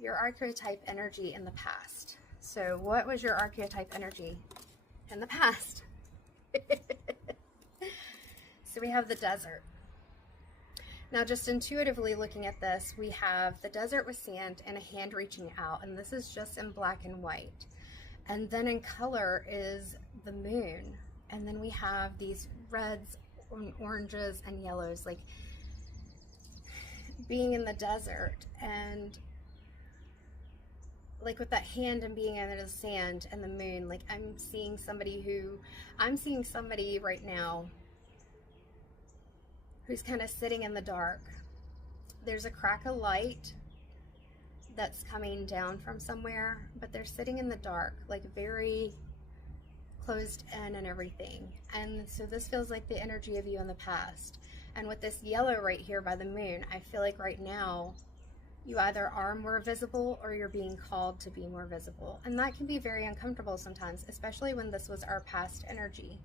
your archetype energy in the past. So what was your archetype energy in the past? So we have the desert. Now, just intuitively looking at this, we have the desert with sand and a hand reaching out, and this is just in black and white. And then in color is the moon, and then we have these reds and oranges and yellows, like being in the desert, and like with that hand and being under the sand and the moon. Like I'm seeing somebody right now who's kind of sitting in the dark. There's a crack of light that's coming down from somewhere, but they're sitting in the dark, like very closed in and everything. And so this feels like the energy of you in the past. And with this yellow right here by the moon, I feel like right now you either are more visible or you're being called to be more visible. And that can be very uncomfortable sometimes, especially when this was our past energy.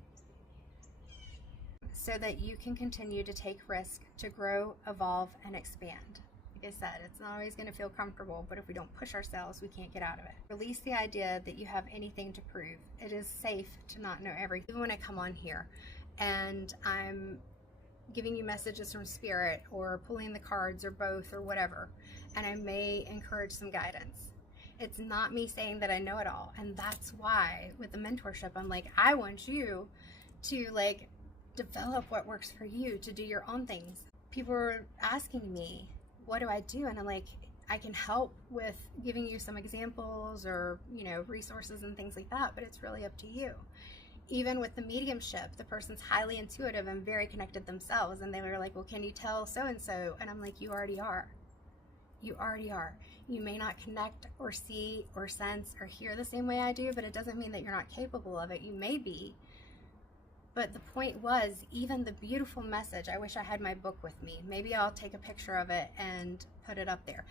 So that you can continue to take risk, to grow, evolve, and expand. Like I said, it's not always going to feel comfortable, but if we don't push ourselves, we can't get out of it. Release the idea that you have anything to prove. It is safe to not know everything. Even when I come on here and I'm giving you messages from spirit or pulling the cards or both or whatever, and I may encourage some guidance. It's not me saying that I know it all. And that's why with the mentorship, I'm like, I want you to like develop what works for you, to do your own things. People are asking me, what do I do? And I'm like, I can help with giving you some examples or, you know, resources and things like that, but it's really up to you. Even with the mediumship, the person's highly intuitive and very connected themselves, and they were like, well, can you tell so-and-so? And I'm like, you already are. You already are. You may not connect or see or sense or hear the same way I do, but it doesn't mean that you're not capable of it. You may be. But the point was, even the beautiful message, I wish I had my book with me. Maybe I'll take a picture of it and put it up there.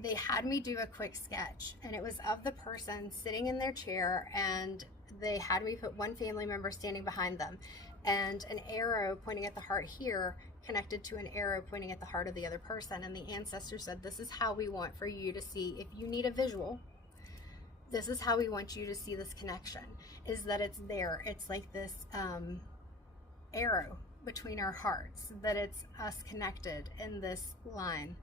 They had me do a quick sketch, and it was of the person sitting in their chair, and they had me put one family member standing behind them, and an arrow pointing at the heart here connected to an arrow pointing at the heart of the other person. And the ancestor said, this is how we want for you to see. If you need a visual, this is how we want you to see this connection, is that it's there. It's like this arrow between our hearts, that it's us connected in this line.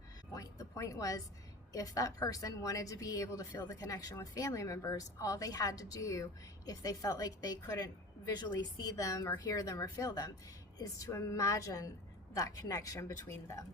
The point was, if that person wanted to be able to feel the connection with family members, all they had to do, if they felt like they couldn't visually see them or hear them or feel them, is to imagine that connection between them.